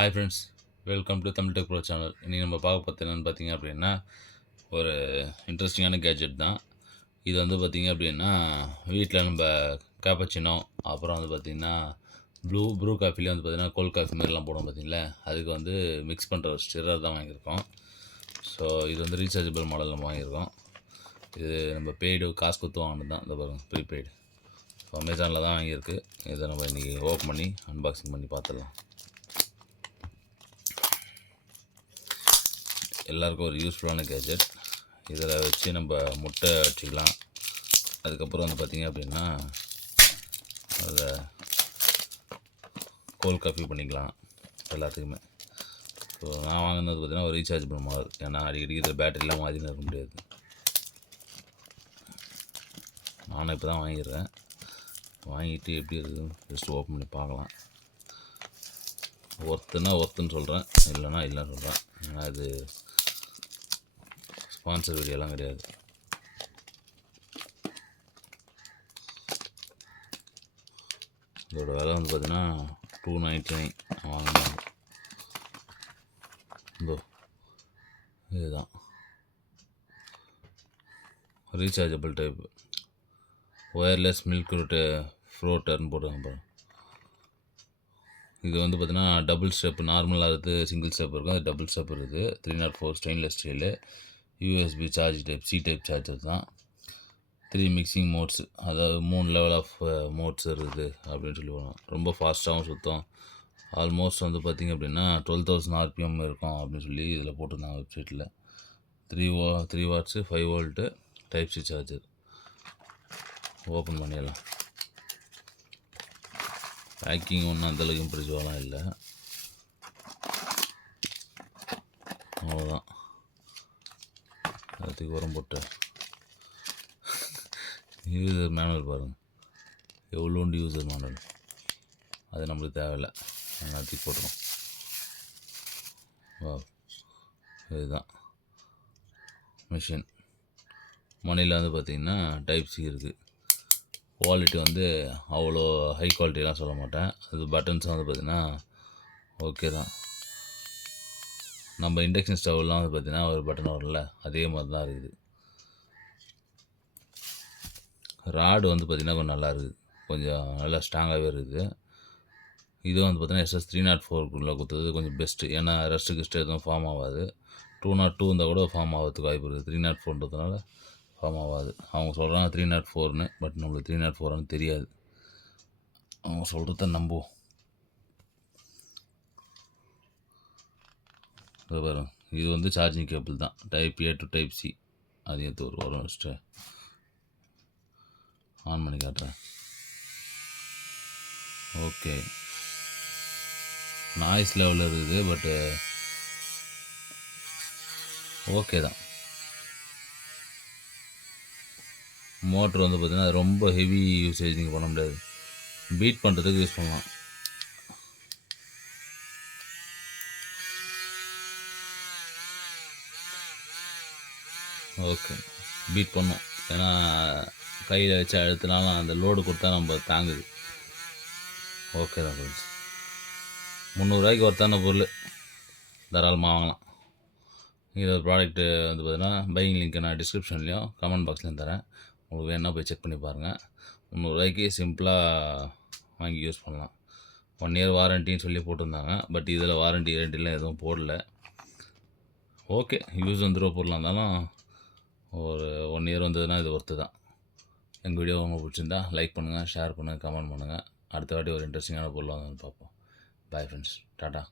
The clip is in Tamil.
Hi friends, welcome to Tamil tech bro channel. இன்றைக்கி நம்ம பார்க்க போகிறது என்னென்னு பார்த்தீங்க அப்படின்னா, ஒரு இன்ட்ரெஸ்டிங்கான கேஜெட் தான். இது வந்து பார்த்திங்க அப்படின்னா, வீட்டில் நம்ம கேப்பச்சினோ, அப்புறம் வந்து பார்த்திங்கன்னா ப்ரூ காஃபிலே வந்து பார்த்திங்கன்னா கோல்ட் காஃபி மாதிரிலாம் போடும் பார்த்திங்களா, அதுக்கு வந்து மிக்ஸ் பண்ணுற ஒரு ஸ்டிரர் தான் வாங்கியிருக்கோம். ஸோ இது வந்து ரீசார்ஜபிள் மாடல் நம்ம வாங்கியிருக்கோம். இது நம்ம பெய்டு காசு கொடுத்து வாங்கினது தான். இந்த பாருங்கள், ப்ரீபெய்டு. ஸோ அமேசானில் தான் வாங்கியிருக்கு. இதை நம்ம இன்றைக்கி ஓப்பன் பண்ணி அன்பாக்சிங் பண்ணி பார்த்துடலாம். எல்லாருக்கும் ஒரு யூஸ்ஃபுல்லான கேஜெட். இதில் வச்சு நம்ம முட்டை அடிச்சிக்கலாம். அதுக்கப்புறம் வந்து பார்த்திங்க அப்படின்னா அதில் கோல்ட் காஃபி பண்ணிக்கலாம் எல்லாத்துக்குமே. ஸோ நான் வாங்கினது பார்த்திங்கன்னா ஒரு ரீசார்ஜபிள் மாடல். ஏன்னா அடிக்கடி இதில் பேட்டரிலாம் மாற்றின்னு இருக்க முடியாது. நானும் இப்போ தான் வாங்கிடுறேன். வாங்கிட்டு எப்படி இருக்குதுன்னு ஜஸ்ட்டு ஓப்பன் பண்ணி பார்க்கலாம். ஒர்த்துன்னு சொல்கிறேன், இல்லைன்னா இல்லைன்னு சொல்கிறேன். ஏன்னா இது ஸ்பான்சர் வீடியோலாம் கிடையாது. இதோட விலை வந்து பார்த்தீங்கன்னா $299 வாங்கினாங்க. இதுதான் ரீசார்ஜபிள் டைப் ஒயர்லெஸ் மில்க் ஃப்ரோட்டர்னு போடுறாங்க பாருங்க. இது வந்து பார்த்திங்கன்னா டபுள் ஸ்டெப், நார்மலாக இருக்குது சிங்கிள் ஸ்டெப் இருக்கும், அது டபுள் ஸ்டெப் இருக்குது. 304 stainless steel, USB charge type, C type charger தான். 3 மிக்சிங் மோட்ஸ், அதாவது 3 லெவல் ஆஃப் மோட்ஸ் இருக்குது அப்படின்னு சொல்லி வரும். ரொம்ப ஃபாஸ்ட்டாகவும் சுத்தம். ஆல்மோஸ்ட் வந்து பார்த்திங்க அப்படின்னா 12,000 RPM இருக்கும் அப்படின்னு சொல்லி இதில் போட்டிருந்தாங்க வெப்சைட்டில். 3 watts 5 volt type C charger. Open பண்ணிடலாம். பேக்கிங் ஒன்றும் அந்தளவுக்கு இம்ப்ரெசிவாலாம் இல்லை, அவ்வளோதான். அதுக்கு உரம் போட்டு யூசர் மேனுவல் பாருங்கள், எவ்வளோண்டு யூசர் மேனுவல். அது நம்மளுக்கு தேவையில்லை, எல்லாத்தையும் போட்டுரும். இதுதான் மிஷின். மணியில் வந்து பார்த்திங்கன்னா டைப் சி இருக்குது. குவாலிட்டி வந்து அவ்வளோ ஹை குவாலிட்டிலாம் சொல்ல மாட்டேன். அது பட்டன்ஸ் வந்து பார்த்திங்கன்னா ஓகே தான். நம்ம இண்டக்ஷன் ஸ்டவ்லாம் வந்து பார்த்திங்கன்னா ஒரு பட்டன் வரும்ல, அதே மாதிரி தான் இருக்குது. ராடு வந்து பார்த்திங்கன்னா கொஞ்சம் நல்லா இருக்குது, கொஞ்சம் நல்லா ஸ்ட்ராங்காகவே இருக்குது. இது வந்து பார்த்திங்கன்னா SS304 கொடுத்தது கொஞ்சம் பெஸ்ட்டு. ஏன்னா ரெஸ்ட்டு எதுவும் ஃபார்ம் ஆகாது. 202 இருந்தால் கூட ஃபார்ம் ஆகிறதுக்கு வாய்ப்பு இருக்குது. 304ன்றதுனால ஃபார்ம் ஆகாது. அவங்க சொல்கிறாங்க 304ன்னு, பட் நம்மளுக்கு 304ன்னு தெரியாது. அவங்க சொல்கிறத நம்புவோம். பாருங்க, இது வந்து சார்ஜிங் கேபிள் தான், type A to type C. அது எடுத்து ஒரு வரும், வச்சுட்டு ஆன் பண்ணி காட்டுறேன். ஓகே, நாய்ஸ் லெவலில் இருக்குது, பட்டு ஓகே தான். மோட்ரு வந்து பார்த்திங்கன்னா ரொம்ப ஹெவி யூசேஜ் நீங்கள் பண்ண முடியாது, பீட் பண்ணுறதுக்கு யூஸ் பண்ணலாம். ஓகே, பீட் பண்ணோம். ஏன்னா கையில் வச்சு அழுத்தினாலும் அந்த லோடு கொடுத்தா நம்ம தாங்குது. ஓகே தான் ஃப்ரெண்ட்ஸ். 300 ரூபாய்க்கு ஒருத்தான பொருள், தாராளமாக வாங்கலாம். இந்த ப்ராடக்ட்டு வந்து பார்த்திங்கன்னா பையிங் லிங்க்கை நான் டிஸ்கிரிப்ஷன்லேயும் கமெண்ட் பாக்ஸ்லேயும் தரேன். உங்களுக்கு வேணால் போய் செக் பண்ணி பாருங்கள். 300 ரூபாய்க்கு சிம்பிளாக வாங்கி யூஸ் பண்ணலாம். 1 இயர் வாரண்டின்னு சொல்லி போட்டிருந்தாங்க, பட் இதில் வாரண்டி கேரண்டிலாம் எதுவும் போடல. ஓகே, யூஸ் வந்துடுவ பொருளாக இருந்தாலும் ஒரு 1 இயர் வந்ததுன்னா இது ஒர்த்து தான். எங்கள் வீடியோ உங்களுக்கு பிடிச்சிருந்தா லைக் பண்ணுங்கள், ஷேர் பண்ணுங்கள், கமெண்ட் பண்ணுங்கள். அடுத்த வாட்டி ஒரு இன்ட்ரெஸ்டிங்கான பொருளாக வந்து பார்ப்போம். Bye friends, tata.